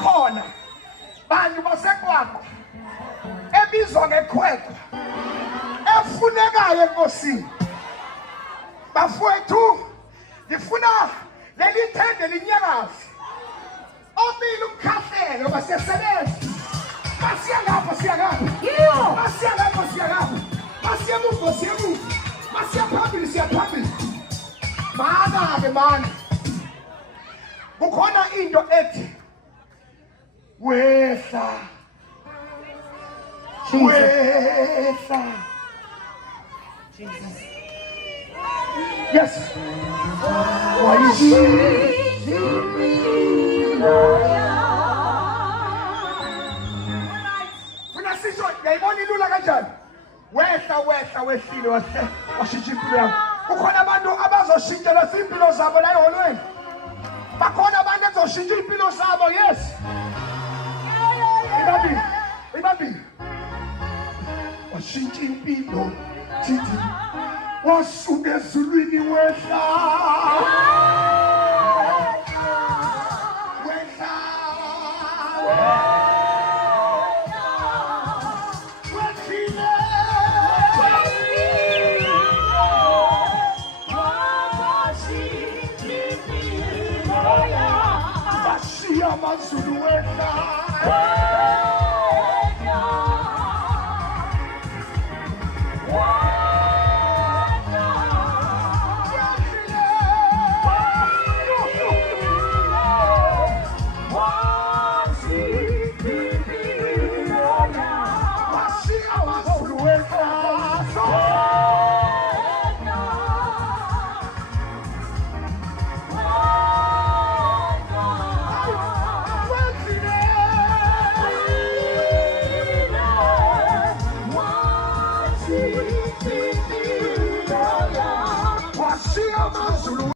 bakhona bantu basekwakho ebizwa ngekhwekwe efunekayo enkosini. Bafowethu, ngifuna leli thende linyakazi. Omile umkhahlelo basesebenza. Basiya ngapho siya ngapho. Yiyo. Basiya ngapho siya ngapho. Basiya emuva siya emuva. Basiya phambili siya phambili. Mana-ke mani. Kukhona into ethi Wehla. Wehla. Jesus. Yes. Funa sisho ngiyayibona ilula kanjani. Wehla wehla wehlile washintsha impilo yami. Kukhona abantu abazoshintshela impilo zabo la eholweni. Bakhona abantu abazoshintsha impilo zabo. Yes. Ibabili. Washintsha impilo thithi. Wasuka ezulwini wehla. Wehla. Wehlile. Bashiya amazulu wehla. Zulu